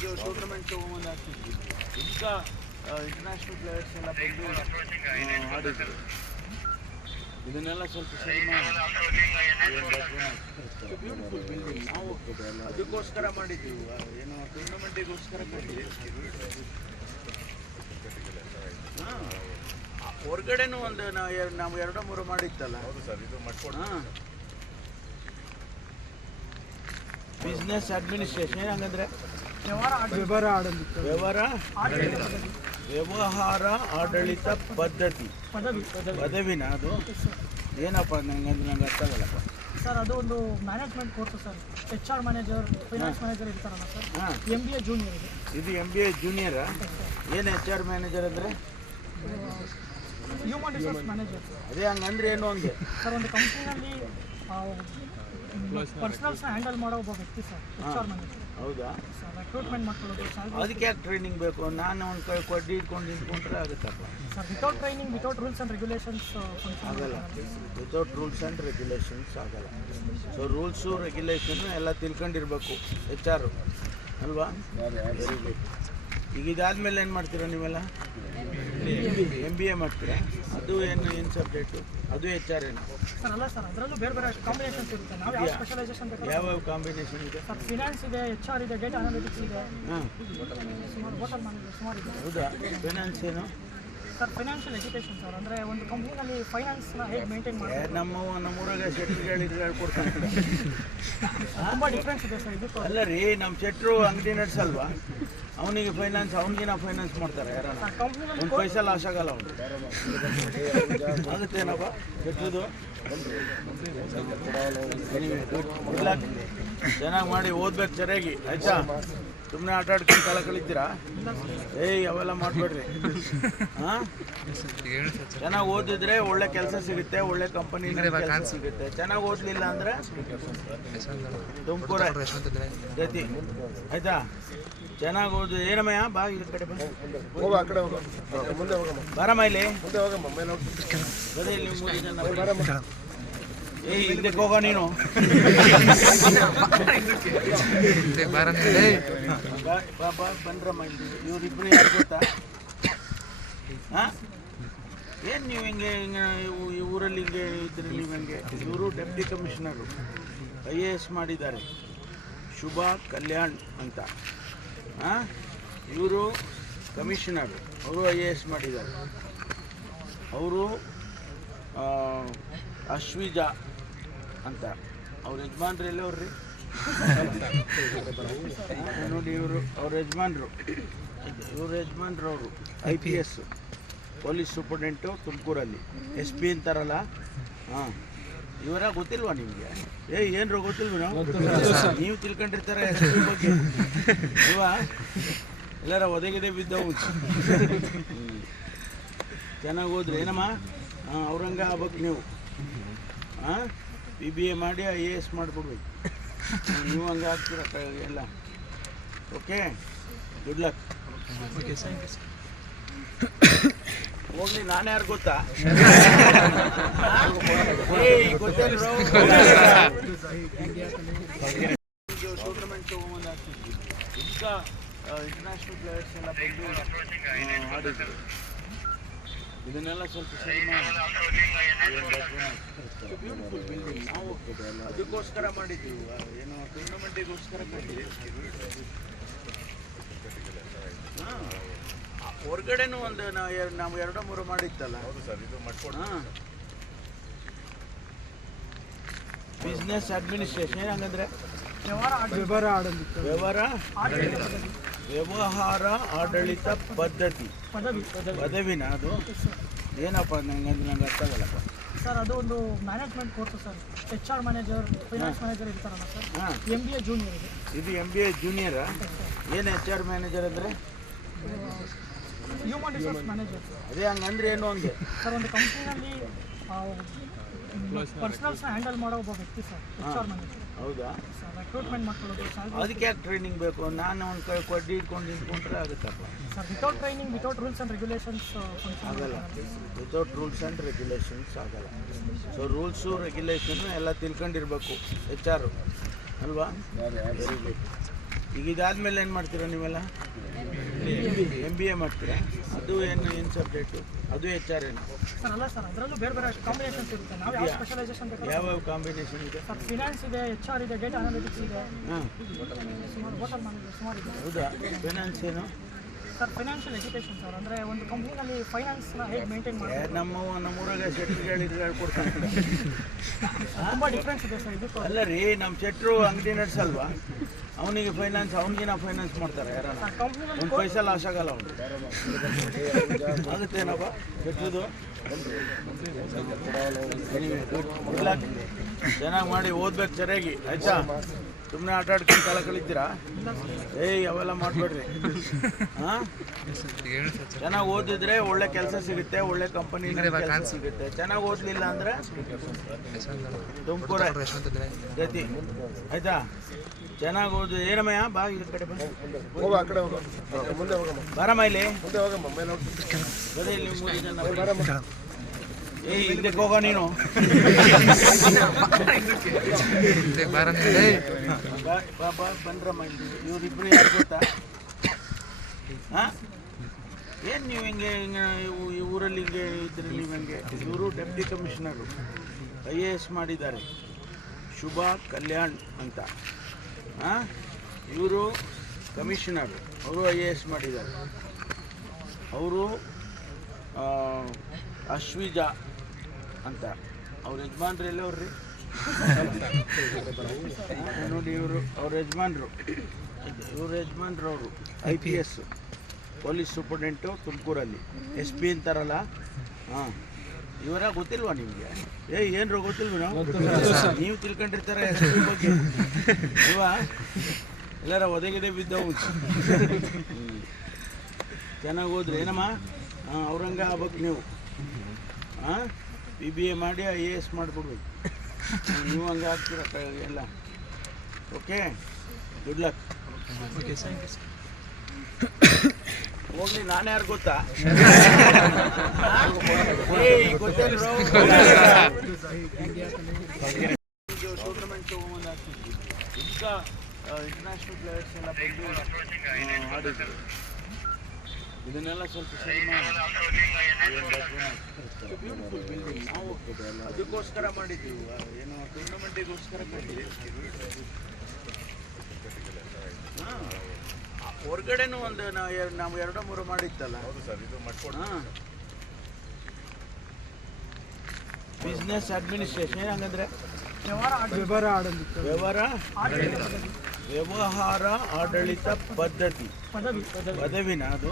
Tournament ತೊಗೊಂಬಂದು ಆಗ್ತಿದ್ವಿ. ಈಗ international players ಎಲ್ಲ ಬಂದು ಆಡಿದ್ರು. ಇದನ್ನೆಲ್ಲ ಸ್ವಲ್ಪ ಸರಿ ಮಾಡಿ ಬ್ಯೂಟಿಫುಲ್ ಬಿಲ್ಡಿಂಗ್ ನಾವು ಅದಕ್ಕೋಸ್ಕರ ಮಾಡಿದ್ದೀವಿ. ಏನು ಟೂರ್ನಮೆಂಟಿಗೋಸ್ಕರ ಮಾಡಿದ್ದೀವಿ. ಹಾಂ, ಹೊರಗಡೆನೂ ಒಂದು ನಾವು 2-3 ಮಾಡಿತ್ತಲ್ಲ. ಹಾಂ, ಬಿಸ್ನೆಸ್ ಅಡ್ಮಿನಿಸ್ಟ್ರೇಷನ್ ಹಂಗಂದ್ರೆ ವ್ಯವಹಾರ ಆಡಳಿತ ಪದ್ಧತಿ ಪದವಿನ ಅದು ಏನಪ್ಪ ನಂಗೆ ಅರ್ಥ ಆಗಲ್ಲಪ್ಪ ಸರ್. ಅದು ಒಂದು management course sir. HR manager, finance manager ಇರ್ತಾರಲ್ಲ ಸರ್. MBA ಜೂನಿಯರ್ ಇದು MBA ಜೂನಿಯರಾ? ಏನು HR ಮ್ಯಾನೇಜರ್ ಅಂದರೆ? Human resource manager. ಅದೇ ಹಂಗಂದ್ರೆ ಏನು ಹಂಗೆ ಸರ್? ಒಂದು ಕಂಪ್ನಿನಲ್ಲಿ ಪರ್ಸನಲ್ಸ್ನ ಹ್ಯಾಂಡಲ್ ಮಾಡೋ ಒಬ್ಬ ವ್ಯಕ್ತಿ ಸರ್, HR ಮ್ಯಾನೇಜರ್. ಹೌದಾ? ಸರ್, ರೆಕ್ರೂಟ್ಮೆಂಟ್ ಮಾಡ್ಕೊಳ್ಳೋದು. ಅದಕ್ಕೆ ಯಾಕೆ ಟ್ರೈನಿಂಗ್ ಬೇಕು? ನಾನು ಒಂದು ಕೈ ಕೊಡ್ಡಿ ಇಟ್ಕೊಂಡು ನಿಂತ್ಕೊಂಡ್ರೆ ಆಗುತ್ತಪ್ಪ. Sir, without training, without rules and regulations ಆಗಲ್ಲ. ವಿತೌಟ್ ರೂಲ್ಸ್ ಆ್ಯಂಡ್ ರೆಗ್ಯುಲೇಷನ್ಸ್ ಆಗಲ್ಲ. ಸೊ ರೂಲ್ಸು ರೆಗ್ಯುಲೇಷನ್ನು ಎಲ್ಲ ತಿಳ್ಕೊಂಡಿರ್ಬೇಕು HR ಅಲ್ವಾ? Very good. ಈಗ ಇದಾದಮೇಲೆ ಏನು ಮಾಡ್ತೀರಾ ನೀವೆಲ್ಲ? MBA ಮಾಡ್ತೀರಾ? ಅದು ಏನು ಸಬ್ಜೆಕ್ಟು? ಅದು HR ಏನು? ಸರ್ ಅಲ್ಲ ಸರ್, ಅದರಲ್ಲೂ ಬೇರೆ ಬೇರೆ ಕಾಂಬಿನೇಷನ್ಸ್ ಇರುತ್ತೆ. ನಾವು ಯಾವ ಸ್ಪೆಷಲೈಸೇಷನ್ ಬೇಕಾದ್ರೆ ಯಾವ ಕಾಂಬಿನೇಷನ್ ಇದೆ? ಸರ್, ಫಿನಾನ್ಸ್ ಇದೆ, HR ಇದೆ, ಡೇಟಾ ಅನಾಲಿಟಿಕ್ಸ್ ಇದೆ, ಹಾಂ, ಸುಮಾರು ಹೋಟೆಲ್ ಮ್ಯಾನೇಜರ್ ಸುಮಾರು ಇದೆ. ಹೌದಾ? ಫೈನಾನ್ಸ್ ಏನು? Sir, financial education sir. ಅಂದರೆ ಒಂದು ಕಂಪ್ನಿನಲ್ಲಿ ಫೈನಾನ್ಸ್ನ ಹೇಗೆ ಮೇಂಟೈನ್ ಮಾಡ್ತಾರೆ. ನಮ್ಮೂರಾಗ ಶೆಟ್ರುಗಳು ಹೇಳ್ಕೊಡ್ತಾರೆ. ತುಂಬ ಡಿಫ್ರೆನ್ಸ್ ಇದೆ ಸರ್ ಇದಕ್ಕೆ. ಅಲ್ಲ ರೀ, ನಮ್ಮ ಶೆಟ್ರು ಅಂಗಡಿ ನಡೆಸಲ್ವಾ? ಅವನಿಗೆ ಫೈನಾನ್ಸ್, ಅವನಿಗಿನ ಫೈನಾನ್ಸ್ ಮಾಡ್ತಾರೆ ಯಾರು? ಕಂಪ್ನಿನಲ್ಲಿ ಒಂದು ಪೈಸಾ ಲಾಸ್ ಆಗಲ್ಲ ಅವನು. ಆಗುತ್ತೇನಪ್ಪ ಶೆಟ್ರದು? ಇಲ್ಲ, ಚೆನ್ನಾಗಿ ಮಾಡಿ ಓದ್ಬೇಕು ಸರಿಯಾಗಿ, ಆಯ್ತಾ? ಸುಮ್ಮನೆ ಆಟ ಆಡ್ಕೊಂಡು ಕಾಲ ಕಳಿತೀರಾ? ಅವೆಲ್ಲ ಮಾಡಬೇಡ್ರಿ. ಹಾಂ, ಚೆನ್ನಾಗಿ ಓದಿದ್ರೆ ಒಳ್ಳೆ ಕೆಲಸ ಸಿಗುತ್ತೆ, ಒಳ್ಳೆ ಕಂಪನಿ ಸಿಗುತ್ತೆ. ಚೆನ್ನಾಗಿ ಓದಲಿಲ್ಲ ಅಂದರೆ ತುಮಕೂರ ಗತಿ, ಆಯ್ತಾ? ಚೆನ್ನಾಗಿ ಓದು. ಏನಮ್ಮಯ್ಯ ಬಾ ಈ ಕಡೆ ಬಾರಮ್ಮ, ಇಲ್ಲಿ ಬರೀ ಇಲ್ಲಿ 3 ಜನ. ಇದಕ್ಕೆ ಹೋಗೋ ನೀನು. ಬನ್ರಮ್ಮ, ಇವರಿಬ್ರು ಯಾರು ಗೊತ್ತಾ? ಹಾಂ, ಏನು ನೀವು ಹಿಂಗೆ ಈ ಊರಲ್ಲಿ ಹಿಂಗೆ ಇದ್ರಿ ನೀವು ಹೆಂಗೆ? ಇವರು ಡೆಪ್ಟಿ ಕಮಿಷನರು, IAS ಮಾಡಿದ್ದಾರೆ, ಶುಭಾ ಕಲ್ಯಾಣ್ ಅಂತ. ಹಾಂ, ಇವರು ಕಮಿಷನರು, ಅವರು IAS ಮಾಡಿದ್ದಾರೆ. ಅವರು ಅಶ್ವಿಜಾ ಅಂತ. ಅವ್ರ ಯಜಮಾನ್ರು ಎಲ್ಲವ್ರಿ ನೋಡಿ, ಇವರು ಅವ್ರ ಯಜಮಾನ್ರು. ಇವ್ರ ಯಜಮಾನ್ರು ಅವರು IPS ಪೊಲೀಸ್ ಸೂಪರ್ಡೆಂಟು ತುಮಕೂರಲ್ಲಿ, SP ಅಂತಾರಲ್ಲ. ಹಾಂ, ಇವರ ಗೊತ್ತಿಲ್ವಾ ನಿಮಗೆ? ಏನ್ರು ಗೊತ್ತಿಲ್ವ? ನೀವು ತಿಳ್ಕೊಂಡಿರ್ತಾರೆ SP ಬಗ್ಗೆ. ಇಲ್ವಾ? ಎಲ್ಲಾರ ಒದಗಿದೆ ಬಿದ್ದವು. ಚೆನ್ನಾಗಿ ಹೋದ್ರಿ ಏನಮ್ಮ? ಹಾಂ, ಅವ್ರಂಗೆ ಆಗ್ಬೇಕು ನೀವು. ಹಾಂ, BBA ಮಾಡಿ IAS ಮಾಡಿಬಿಡ್ಬೇಕು. ನೀವು ಹಂಗೆ ಆಗ್ತೀರ ಎಲ್ಲ. Okay, good luck. ಹೋಗ್ಲಿ, ನಾನು ಯಾರು ಗೊತ್ತಾ? ಟೂರ್ನಮೆಂಟ್ ತೊಗೊಂಬಂದು ಆಗ್ತಿದ್ವಿ. ಈಗ ಇಂಟರ್ನ್ಯಾಷನಲ್ ಪ್ಲೇಯರ್ಸ್ ಎಲ್ಲ ಬಂದು ಆಡಿದ್ರು. ಇದನ್ನೆಲ್ಲ ಸ್ವಲ್ಪ ಸರಿ ಮಾಡಿ ಬ್ಯೂಟಿಫುಲ್ ಬಿಲ್ಡಿಂಗ್ ನಾವು ಅದಕ್ಕೋಸ್ಕರ ಮಾಡಿದ್ದೀವಿ. ಏನು ಟೂರ್ನಮೆಂಟಿಗೋಸ್ಕರ ಮಾಡಿದ್ದೀವಿ. ಹಾಂ, ಹೊರಗಡೆನೂ ಒಂದು ನಾವು 2-3 ಮಾಡಿತ್ತಲ್ಲ. ಹಾಂ, ಬಿಸ್ನೆಸ್ ಅಡ್ಮಿನಿಸ್ಟ್ರೇಷನ್ ಹಂಗಂದ್ರೆ ವ್ಯವಹಾರ ಆಡಳಿತ ಪದ್ಧತಿ ಪದವಿನ ಅದು ಏನಪ್ಪ ನಂಗೆ ಅರ್ಥ ಆಗಲ್ಲಪ್ಪ ಸರ್. ಅದು ಒಂದು management course sir. HR manager, finance manager ಇರ್ತಾರಲ್ಲ ಸರ್. MBA ಜೂನಿಯರ್ ಇದು MBA ಜೂನಿಯರಾ? ಏನು HR ಮ್ಯಾನೇಜರ್ ಅಂದರೆ? Human resource manager. ಅದೇ ಹಂಗಂದ್ರೆ ಏನು ಹಂಗೆ? ಸರ್, ಒಂದು ಕಂಪ್ನಿನಲ್ಲಿ ಪರ್ಸನಲ್ಸ್ನ ಹ್ಯಾಂಡಲ್ ಮಾಡೋ ಒಬ್ಬ ವ್ಯಕ್ತಿ ಸರ್, HR ಮ್ಯಾನೇಜರ್. ಹೌದಾ? ಸರ್, ರೆಕ್ರೂಟ್ಮೆಂಟ್ ಮಾಡ್ಕೊಳ್ಳೋದು. ಅದಕ್ಕೆ ಯಾಕೆ ಟ್ರೈನಿಂಗ್ ಬೇಕು? ನಾನು ಒಂದು ಕೈ ಕೊಡ್ಡಿ ಇಟ್ಕೊಂಡು ನಿಂತ್ಕೊಂಡ್ರೆ ಆಗುತ್ತಪ್ಪ. Sir, without training, without rules and regulations ಆಗಲ್ಲ. ವಿತೌಟ್ ರೂಲ್ಸ್ ಆ್ಯಂಡ್ ರೆಗ್ಯುಲೇಷನ್ಸ್ ಆಗಲ್ಲ. ಸೊ ರೂಲ್ಸು ರೆಗ್ಯುಲೇಷನ್ನು ಎಲ್ಲ ತಿಳ್ಕೊಂಡಿರ್ಬೇಕು HR ಅಲ್ವಾ? Very good. ಈಗ ಇದಾದ್ಮೇಲೆ ಏನು ಮಾಡ್ತೀರಾ ನೀವೆಲ್ಲ? MBA ಮಾಡ್ತೀರಾ? ಅದು ಏನು ಸಬ್ಜೆಕ್ಟು? ಅದು HR ಏನು? ಸರ್ ಅಲ್ಲ ಸರ್, ಅದರಲ್ಲೂ ಬೇರೆ ಬೇರೆ ಕಾಂಬಿನೇಷನ್ಸ್ ಇರುತ್ತೆ. ನಾವು ಯಾವ ಸ್ಪೆಷಲೈಸೇಷನ್ ಬೇಕಾದ್ರೆ ಯಾವ ಕಾಂಬಿನೇಷನ್ ಇದೆ? ಸರ್ ಫಿನಾನ್ಸ್ ಇದೆ, HR ಇದೆ, ಡೇಟಾ ಅನಾಲಿಟಿಕ್ಸ್ ಇದೆ, ಹಾಂ, ಸುಮಾರು ಹೋಟೆಲ್ ಮ್ಯಾನೇಜರ್ ಸುಮಾರು ಇದೆ. ಹೌದಾ? ಫೈನಾನ್ಸ್ ಏನು? ಸರ್ ಫೈನಾನ್ಷಿಯಲ್ ಎಜುಕೇಷನ್ ಸರ್, ಅಂದರೆ ಒಂದು ಕಂಪ್ನಿನಲ್ಲಿ ಫೈನಾನ್ಸ್ನ ಹೇಗೆ ಮೇಂಟೈನ್ ಮಾಡೋದು ನಮ್ಮೂರಾಗ ಶೆಟ್ರು ಹೇಳ್ಕೊಡ್ತಾರೆ. ತುಂಬ ಡಿಫ್ರೆನ್ಸ್ ಇದೆ ಸರ್ ಇದಕ್ಕೂ. ಅಲ್ಲ ರೀ, ನಮ್ಮ ಶೆಟ್ರು ಅಂಗಡಿ ನಡೆಸಲ್ವಾ? ಅವನಿಗೆ ಫೈನಾನ್ಸ್, ಅವನಿಗಿನ ಫೈನಾನ್ಸ್ ಮಾಡ್ತಾರೆ ಯಾರು? ಸರ್ ಕಂಪ್ನಿನಲ್ಲಿ ಒಂದು ಪೈಸಾ ಲಾಸ್ ಆಗಲ್ಲ ಅವನು. ಆಗುತ್ತೇನಪ್ಪ ಶೆಟ್ರದು? ಇಲ್ಲ, ಚೆನ್ನಾಗಿ ಮಾಡಿ ಓದ್ಬೇಕು ಸರಿಯಾಗಿ, ಆಯ್ತಾ? ಸುಮ್ಮನೆ ಆಟ ಆಡ್ಕೊಂಡು ಕಾಲ ಕಳಿತೀರಾ? ಅವೆಲ್ಲ ಮಾಡಬೇಡ್ರಿ. ಹಾಂ, ಚೆನ್ನಾಗಿ ಓದಿದ್ರೆ ಒಳ್ಳೆ ಕೆಲಸ ಸಿಗುತ್ತೆ, ಒಳ್ಳೆ ಕಂಪನಿ ಕೆಲಸ ಸಿಗುತ್ತೆ. ಚೆನ್ನಾಗಿ ಓದಲಿಲ್ಲ ಅಂದರೆ ತುಮಕೂರ ಗತಿ, ಆಯ್ತಾ? ಚೆನ್ನಾಗಿ ಓದಿ. ಏನಮ್ಮಯ್ಯ ಬಾ ಈ ಕಡೆ ಬಾರಮ್ಮ, ಇಲ್ಲಿ ಬರೀ ಇಲ್ಲಿ 3 ಜನ. ಇದಕ್ಕೆ ಹೋಗೋ ನೀನು. ಬನ್ರಮ್ಮ, ಇವರಿಬ್ರು ಯಾರು ಗೊತ್ತಾ? ಹಾಂ, ಏನು ನೀವು ಹಿಂಗೆ ಈ ಊರಲ್ಲಿ ಹಿಂಗೆ ಇದ್ರಿ ನೀವು ಹೆಂಗೆ? ಇವರು ಡೆಪ್ಟಿ ಕಮಿಷನರು IAS ಮಾಡಿದ್ದಾರೆ, ಶುಭಾ ಕಲ್ಯಾಣ್ ಅಂತ. ಹಾಂ, ಇವರು ಕಮಿಷನರು, ಅವರು IAS ಮಾಡಿದ್ದಾರೆ. ಅವರು ಅಶ್ವಿಜಾ ಅಂತ, ಅವ್ರ ಯಜಮಾನ್ರು ಎಲ್ಲವ್ರಿ ನೋಡಿ, ಇವರು ಅವ್ರ ಯಜಮಾನ್ರು, ಇವ್ರ ಯಜಮಾನ್ರು ಅವರು IPS ಪೊಲೀಸ್ ಸೂಪರ್ಡೆಂಟು ತುಮಕೂರಲ್ಲಿ, SP ಅಂತಾರಲ್ಲ. ಹಾಂ, ಇವರ ಗೊತ್ತಿಲ್ವಾ ನಿಮಗೆ? ಏನ್ರು ಗೊತ್ತಿಲ್ವ? ನೀವು ತಿಳ್ಕೊಂಡಿರ್ತಾರೆ SP ಬಗ್ಗೆ. ಇಲ್ವಾ? ಎಲ್ಲಾರ ಒದಗಿದೆ ಬಿದ್ದವು. ಚೆನ್ನಾಗಿ ಹೋದ್ರಿ ಏನಮ್ಮ? ಹಾಂ, ಅವ್ರಂಗೆ ಆಗ್ಬೇಕು ನೀವು. ಹಾಂ, BBA ಮಾಡಿ IAS ಮಾಡಿಬಿಡ್ಬೇಕು. ನೀವು ಹಂಗೆ ಆಗ್ತೀರ ಎಲ್ಲ. Okay, good luck. ಹೋಗ್ಲಿ, ನಾನು ಯಾರು ಗೊತ್ತಾ? ಗೊತ್ತೇನು ಟೂರ್ನಮೆಂಟ್ ತೊಗೊಂಬಂದು ಈಗ ಇಂಟರ್ನ್ಯಾಷನಲ್ ಪ್ಲೇಯರ್ಸ್ ಎಲ್ಲ ಬಂದು ಆಡಿದ್ರು. ಇದನ್ನೆಲ್ಲ ಸ್ವಲ್ಪ ಸರಿ ಮಾಡಿ. ನಾವು ಅದಕ್ಕೋಸ್ಕರ ಮಾಡಿದ್ದೀವಿ, ಏನು ಟೂರ್ನಮೆಂಟಿಗೋಸ್ಕರ ಮಾಡಿದ್ದೀವಿ. ಹಾಂ, ಹೊರಗಡೆನೂ ಒಂದು ನಾವು 2-3 ಮಾಡಿತ್ತಲ್ಲ. ಹಾಂ, ಬಿಸ್ನೆಸ್ ಅಡ್ಮಿನಿಸ್ಟ್ರೇಷನ್ ಹಂಗಂದ್ರೆ ವ್ಯವಹಾರ ಆಡಳಿತ ಪದ್ಧತಿ ಪದವಿನ? ಅದು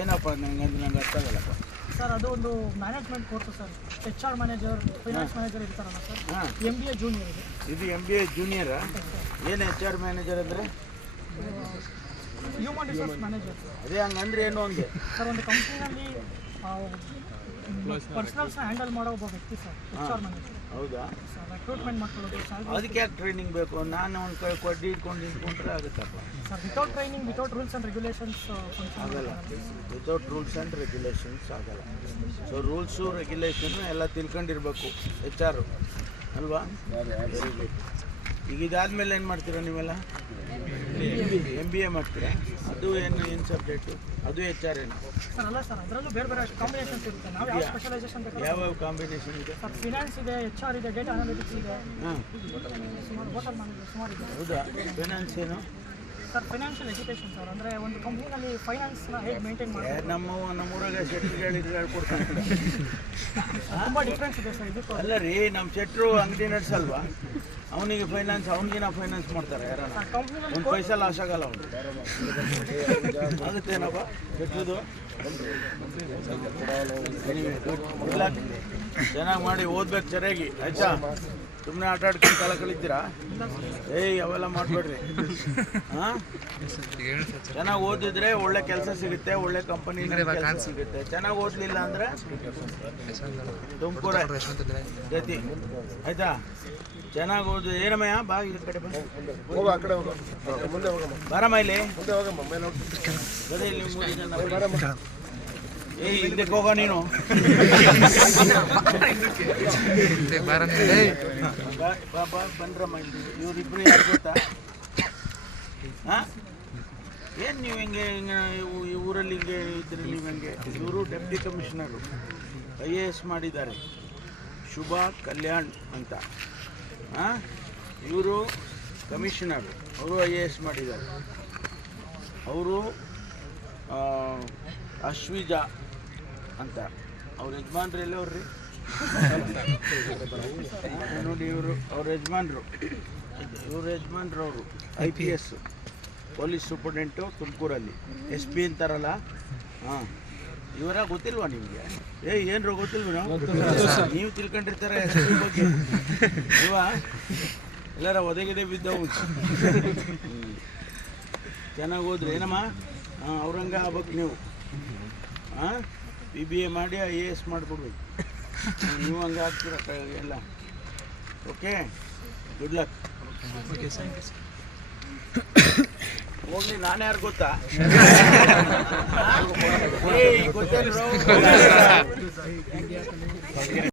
ಏನಪ್ಪ? ನಂಗೆ ಅರ್ಥ ಆಗಲ್ಲಪ್ಪ ಸರ್. ಅದು ಒಂದು management course sir. HR manager, finance manager ಇರ್ತಾರಲ್ಲ ಸರ್. ಹಾಂ, MBA ಜೂನಿಯರ್ ಇದೆ. ಇದು MBA ಜೂನಿಯರಾ? ಏನು HR ಮ್ಯಾನೇಜರ್ ಅಂದರೆ? Human resource manager. ಅದೇ ಹಂಗಂದ್ರೆ ಏನು ಹಂಗೆ ಸರ್, ಒಂದು ಕಂಪ್ನಿನಲ್ಲಿ ಪರ್ಸನಲ್ಸ್ನ ಹ್ಯಾಂಡಲ್ ಮಾಡೋ ಒಬ್ಬ ವ್ಯಕ್ತಿ ಸರ್, HR ಮ್ಯಾನೇಜರ್. ಹೌದಾ? ಸರ್, ರೆಕ್ರೂಟ್ಮೆಂಟ್ ಮಾಡ್ಕೊಳ್ಳೋದು, ಅದಕ್ಕೆ ಯಾಕೆ ಟ್ರೈನಿಂಗ್ ಬೇಕು? ನಾನು ಒಂದು ಕೈ ಕೊಡ್ಡಿ ಇಟ್ಕೊಂಡು ನಿಂತ್ಕೊಂಡ್ರೆ ಆಗುತ್ತಪ್ಪ. Sir, without training, without rules and regulations ಆಗಲ್ಲ. ವಿತೌಟ್ ರೂಲ್ಸ್ ಆ್ಯಂಡ್ ರೆಗ್ಯುಲೇಷನ್ಸ್ ಆಗಲ್ಲ. ಸೊ ರೂಲ್ಸು ರೆಗ್ಯುಲೇಷನ್ನು ಎಲ್ಲ ತಿಳ್ಕೊಂಡಿರ್ಬೇಕು HR ಅಲ್ವಾ? Very good. ಈಗ ಇದಾದ್ಮೇಲೆ ಏನು ಮಾಡ್ತೀರಾ ನೀವೆಲ್ಲ? MBA ಮಾಡ್ತೀರಾ? ಅದು ಏನು ಸಬ್ಜೆಕ್ಟು? ಅದು HR ಏನು? ಸರ್ ಅಲ್ಲ ಸರ್, ಅದರಲ್ಲೂ ಬೇರೆ ಬೇರೆ ಕಾಂಬಿನೇಷನ್ಸ್ ಇರುತ್ತೆ. ನಾವು ಯಾವ ಸ್ಪೆಷಲೈಸೇಷನ್ ಬೇಕಾದ್ರೆ ಯಾವ ಕಾಂಬಿನೇಷನ್ ಇದೆ? ಸರ್ ಫಿನಾನ್ಸ್ ಇದೆ, HR ಇದೆ, ಡೇಟಾ ಅನಾಲಿಟಿಕ್ಸ್ ಇದೆ, ಹಾಂ, ಸುಮಾರು ಹೋಟೆಲ್ ಮ್ಯಾನೇಜರ್ ಸುಮಾರು ಇದೆ. ಹೌದಾ? ಫೈನಾನ್ಸ್ ಏನು? ಸರ್ ಫೈನಾನ್ಷಿಯಲ್ ಎಜುಕೇಷನ್ ಸರ್, ಅಂದರೆ ಒಂದು ಕಂಪ್ನಿನಲ್ಲಿ ಫೈನಾನ್ಸ್ನ ಹೇಗೆ ಮೇಂಟೈನ್ ಮಾಡೋದು ನಮ್ಮೂರಾಗ ಶೆಟ್ರು ಹೇಳ್ಕೊಡ್ತಾರೆ. ತುಂಬ ಡಿಫ್ರೆನ್ಸ್ ಇದೆ ಸರ್ ಇದಕ್ಕೂ. ಅಲ್ಲ ರೀ, ನಮ್ಮ ಶೆಟ್ರು ಅಂಗಡಿ ನಡೆಸಲ್ವಾ? ಅವನಿಗೆ ಫೈನಾನ್ಸ್, ಅವನಿಗಿನ ಫೈನಾನ್ಸ್ ಮಾಡ್ತಾರೆ ಯಾರು? ಕಂಪ್ನಿನಲ್ಲಿ ಒಂದು ಪೈಸಾ ಲಾಸ್ ಆಗಲ್ಲ ಅವನು. ಆಗುತ್ತೇನಪ್ಪ ಶೆಟ್ರದು? ಇಲ್ಲ, ಚೆನ್ನಾಗಿ ಮಾಡಿ ಓದ್ಬೇಕು ಸರಿಯಾಗಿ, ಆಯ್ತಾ? ಸುಮ್ಮನೆ ಆಟ ಆಡ್ಕೊಂಡು ಕಾಲ ಕಳಿತೀರಾ? ಅವೆಲ್ಲ ಮಾಡಬೇಡ್ರಿ. ಹಾಂ, ಚೆನ್ನಾಗಿ ಓದಿದ್ರೆ ಒಳ್ಳೆ ಕೆಲಸ ಸಿಗುತ್ತೆ, ಒಳ್ಳೆ ಕಂಪನಿ ಕೆಲಸ ಸಿಗುತ್ತೆ. ಚೆನ್ನಾಗಿ ಓದಲಿಲ್ಲ ಅಂದರೆ ತುಮಕೂರ ಗತಿ, ಆಯ್ತಾ? ಚೆನ್ನಾಗಿ ಓದಿ. ಏನಮ್ಮಯ್ಯ ಬಾ ಈ ಕಡೆ ಬಾರಮ್ಮ, ಇಲ್ಲಿ ಬರೀ ಇಲ್ಲಿ 3 ಜನ. ಇದಕ್ಕೆ ಹೋಗೋ ನೀನು. ಬನ್ರಮ್ಮ, ಇವರಿಬ್ರು ಯಾರು ಗೊತ್ತಾ? ಹಾಂ ಏನು ನೀವು ಹಿಂಗೆ ಈ ಊರಲ್ಲಿ ಹಿಂಗೆ ಇದ್ದರೆ ನೀವು ಹೆಂಗೆ? ಇವರು ಡೆಪ್ಟಿ ಕಮಿಷನರು IAS ಮಾಡಿದ್ದಾರೆ, ಶುಭಾ ಕಲ್ಯಾಣ್ ಅಂತ. ಹಾಂ ಇವರು ಕಮಿಷನರು, ಅವರು IAS ಮಾಡಿದ್ದಾರೆ. ಅವರು ಅಶ್ವಿಜಾ ಅಂತ, ಅವ್ರ ಯಜಮಾನ್ರು ಎಲ್ಲವ್ರಿ ನೋಡಿ, ಇವರು ಅವ್ರ ಯಜಮಾನ್ರು, ಇವ್ರ ಯಜಮಾನ್ರು ಅವರು IPS ಪೊಲೀಸ್ ಸೂಪರ್ಡೆಂಟು ತುಮಕೂರಲ್ಲಿ, SP ಅಂತಾರಲ್ಲ. ಹಾಂ ಇವರ ಗೊತ್ತಿಲ್ವಾ ನಿಮಗೆ? ಏನ್ರು ಗೊತ್ತಿಲ್ವ? ನೀವು ತಿಳ್ಕೊಂಡಿರ್ತಾರೆ SP ಬಗ್ಗೆ ಇಲ್ವಾ? ಎಲ್ಲಾರ ಒದಗಿದೆ ಬಿದ್ದವು. ಚೆನ್ನಾಗಿ ಹೋದ್ರಿ ಏನಮ್ಮ? ಹಾಂ ಅವ್ರಂಗೆ ಆಗ್ಬೇಕು ನೀವು. ಹಾಂ BBA ಮಾಡಿ IAS ಮಾಡಿಬಿಡ್ಬೇಕು ನೀವು, ಹಂಗೆ ಆಗ್ತೀರ ಎಲ್ಲ. Okay, good luck. ಹೋಗ್ಲಿ, ನಾನು ಯಾರು ಗೊತ್ತಾ? ಗೊತ್ತೇನು